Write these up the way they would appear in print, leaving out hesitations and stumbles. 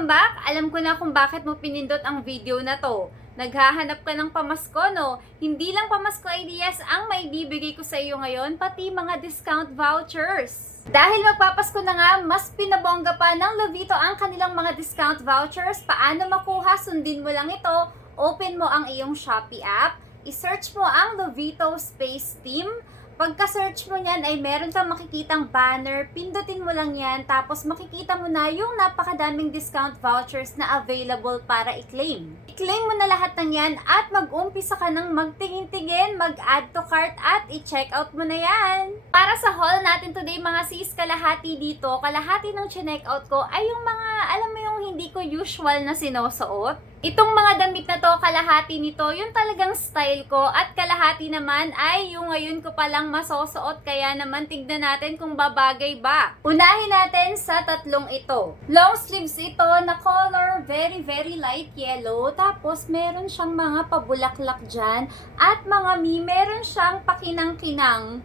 Welcome back! Alam ko na kung bakit mo pinindot ang video na to. Naghahanap ka ng pamasko, no? Hindi lang pamasko ideas ang may bibigay ko sa iyo ngayon, pati mga discount vouchers. Dahil magpapasko na nga, mas pinabongga pa ng Lovito ang kanilang mga discount vouchers. Paano makuha? Sundin mo lang ito. Open mo ang iyong Shopee app. I-search mo ang Lovito Space Team. Pagka-search mo niyan ay meron kang makikitang banner, pindutin mo lang yan, tapos makikita mo na yung napakadaming discount vouchers na available para i-claim. I-claim mo na lahat ng yan at mag-umpisa ka ng magtingin-tingin, mag-add to cart at i-check out mo na yan. Para sa haul natin today mga sis, kalahati dito, kalahati ng check out ko ay yung mga, alam mo yung hindi ko usual na sinusuot. Itong mga damit na to, kalahati nito, yung talagang style ko at kalahati naman ay yung ngayon ko palang masusuot, kaya naman tignan natin kung babagay ba. Unahin natin sa tatlong ito. Long sleeves ito na color very light yellow, tapos meron siyang mga pabulaklak dyan at mga meron siyang pakinang-kinang.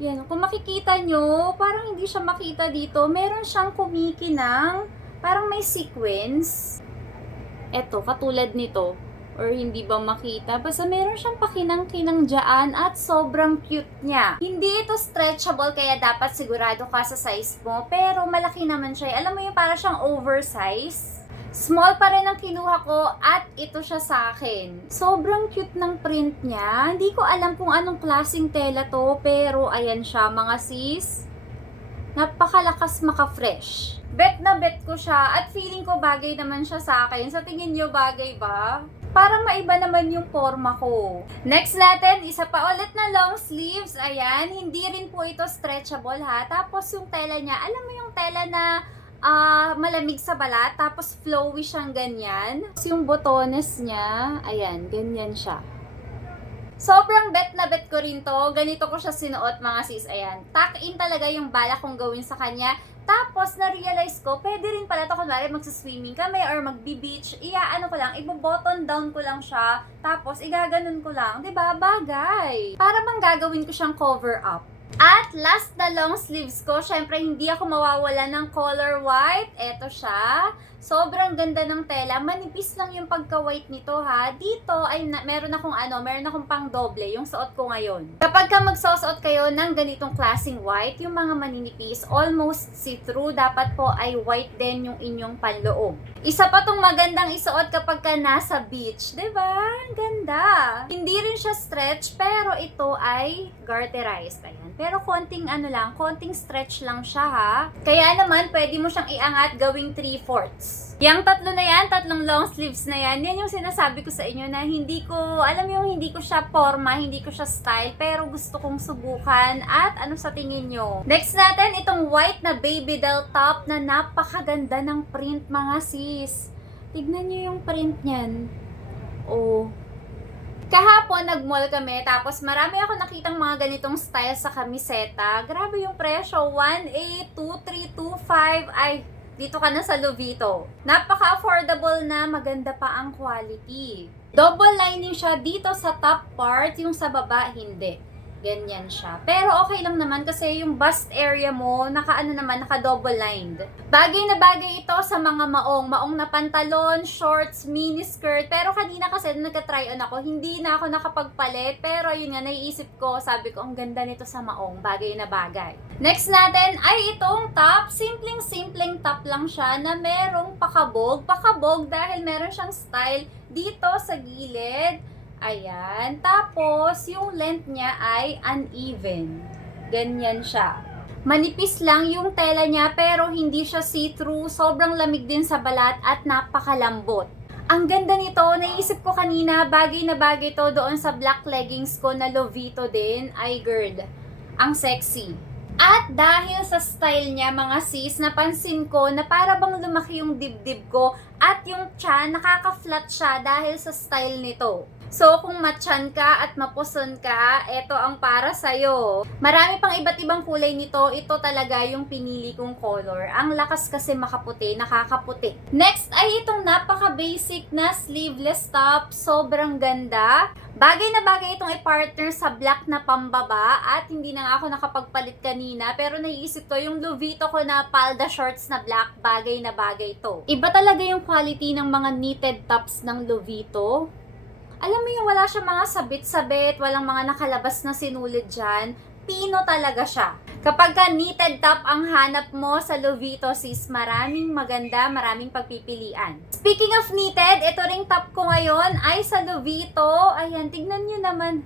Yan, kung makikita nyo, parang hindi siya makita dito, meron siyang kumikinang, parang may sequence. Eto, katulad nito, or hindi ba makita, basta meron siyang pakinang-kinang dyan at sobrang cute niya. Hindi ito stretchable kaya dapat sigurado ka sa size mo, pero malaki naman siya. Alam mo yung para siyang oversize. Small pa rin ang kinuha ko at ito siya sa akin. Sobrang cute ng print niya. Hindi ko alam kung anong klaseng tela to, pero ayan siya mga sis. Napakalakas maka-fresh. Bet na bet ko siya at feeling ko bagay naman siya sa akin. Sa tingin nyo bagay ba? Parang maiba naman yung forma ko. Next natin, isa pa ulit na long sleeves. Ayan, hindi rin po ito stretchable ha. Tapos yung tela niya, alam mo yung tela na malamig sa balat, tapos flowy siyang ganyan. Tapos yung botones niya, ayan, ganyan siya. Sobrang bet na bet ko rin to. Ganito ko siya sinuot mga sis. Ayan. Tuck in talaga yung bala kong gawin sa kanya. Tapos, na-realize ko, pwede rin pala to kunwari magsiswimming kami or magbi-beach. Ano ko lang, ibo-button down ko lang siya. Tapos, igaganon ko lang. 'Di ba? Bagay. Para bang gagawin ko siyang cover up. At last na long sleeves ko, syempre hindi ako mawawala ng color white. Eto siya. Sobrang ganda ng tela. Manipis lang yung pagka-white nito ha. Dito ay meron akong pang doble yung suot ko ngayon. Kapag ka magsusuot kayo ng ganitong klaseng white, yung mga maninipis, almost see-through, dapat po ay white din yung inyong panloob. Isa pa tong magandang isuot kapag ka nasa beach. 'Di ba? Ganda. Hindi rin siya stretch, pero ito ay garterized. Ayan. Pero konting konting stretch lang siya ha. Kaya naman, pwede mo siyang iangat gawing 3/4. Yang tatlo na yan, tatlong long sleeves na yan, yan yung sinasabi ko sa inyo na hindi ko siya forma, hindi ko siya style, pero gusto kong subukan. At ano sa tingin nyo? Next natin, itong white na baby doll top na napakaganda ng print mga sis. Tignan nyo yung print niyan. Oh. Kahapon, nag-mall kami, tapos marami ako nakitang mga ganitong style sa kamiseta. Grabe yung presyo, 1,800, 2,325, ay, dito ka na sa Lovito. Napaka-affordable na, maganda pa ang quality. Double lining siya dito sa top part, yung sa baba, hindi. Ganyan siya. Pero okay lang naman kasi yung bust area mo, naka-double lined. Bagay na bagay ito sa mga maong na pantalon, shorts, mini skirt. Pero kanina kasi nung nagka-try on ako, hindi na ako nakapagpalit. Pero yun nga, naiisip ko, sabi ko, ang ganda nito sa maong. Bagay na bagay. Next natin ay itong top. Simpleng top lang siya na merong pakabog. Pakabog dahil meron siyang style dito sa gilid. Ayan. Tapos, yung length niya ay uneven. Ganyan siya. Manipis lang yung tela niya pero hindi siya see-through. Sobrang lamig din sa balat at napakalambot. Ang ganda nito. Naisip ko kanina, bagay na bagay to doon sa black leggings ko na Lovito din. Ay girl, ang sexy. At dahil sa style niya mga sis, napansin ko na para bang lumaki yung dibdib ko at yung tiyan, nakaka-flat siya dahil sa style nito. So, kung matchan ka at mapuson ka, ito ang para sa'yo. Marami pang iba't ibang kulay nito. Ito talaga yung pinili kong color. Ang lakas kasi makaputi, nakakaputi. Next ay itong napaka-basic na sleeveless top. Sobrang ganda. Bagay na bagay itong i-partner sa black na pambaba at hindi na nga ako nakapagpalit kanina pero naiisip ko yung Lovito ko na palda shorts na black, bagay na bagay to. Iba talaga yung quality ng mga knitted tops ng Lovito. Alam mo yung wala siya mga sabit-sabit, walang mga nakalabas na sinulid dyan. Pino talaga siya. Kapag ka knitted top ang hanap mo sa Lovito, sis, maraming maganda, maraming pagpipilian. Speaking of knitted, ito ring top ko ngayon ay sa Lovito. Ayan, tignan nyo naman.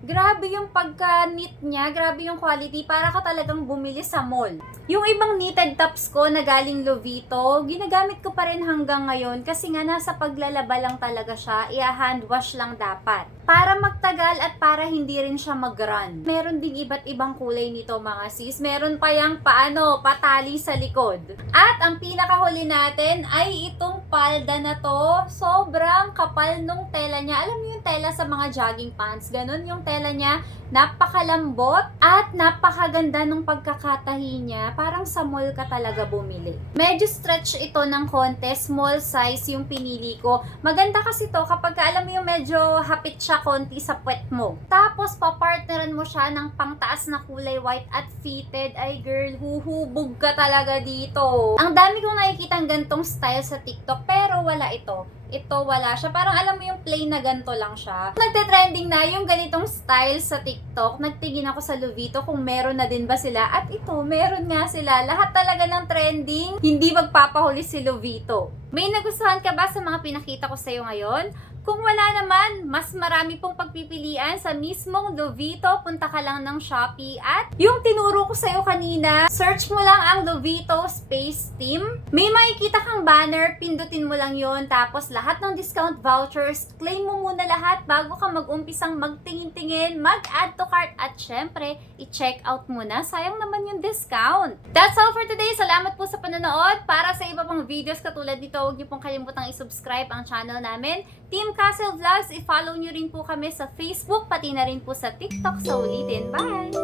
Grabe yung pagka-knit niya, grabe yung quality, para ka talagang bumili sa mall. Yung ibang knitted tops ko na galing Lovito, ginagamit ko pa rin hanggang ngayon kasi nga nasa paglalaba lang talaga siya, i-hand wash lang dapat. Para magtagal at para hindi rin siya mag-run. Meron din iba't ibang kulay nito mga sis. Meron pa yung patali sa likod. At ang pinakahuli natin ay itong palda na to. Sobrang kapal nung tela niya. Alam niyo yung tela sa mga jogging pants? Ganon yung tela niya. Napakalambot at napakaganda ng pagkakatahi niya. Parang sa mall ka talaga bumili. Medyo stretch ito ng konti. Small size yung pinili ko. Maganda kasi to kapag alam mo yung medyo hapit siya konti sa puwet mo. Tapos papartneran mo siya ng pangtaas na kulay white at fitted. Ay girl, huhubog ka talaga dito. Ang dami kong nakikitang gantong style sa TikTok pero wala ito. Ito wala siya. Parang alam mo yung plain na ganito lang siya. Nagte-trending na yung ganitong style sa TikTok. Nagtingin ako sa Lovito kung meron na din ba sila. At ito, meron nga sila. Lahat talaga ng trending, hindi magpapahuli si Lovito. May nagustuhan ka ba sa mga pinakita ko sa'yo ngayon? Kung wala naman, mas marami pong pagpipilian sa mismong Lovito. Punta ka lang ng Shopee at yung tinuro ko sa'yo kanina, search mo lang ang Lovito Space Team. May makikita kang banner, pindutin mo lang yon. Tapos lahat ng discount vouchers, claim mo muna lahat bago ka mag-umpisang magtingin-tingin, mag-add to cart at syempre, i-check out mo na. Sayang naman yung discount. That's all for today. Salamat po sa panonood. Para sa iba pang videos katulad nito, huwag niyo pong kalimutang i-subscribe ang channel namin, Team Castle Vlogs. I-follow nyo rin po kami sa Facebook, pati na rin po sa TikTok. Sa ulitin, bye!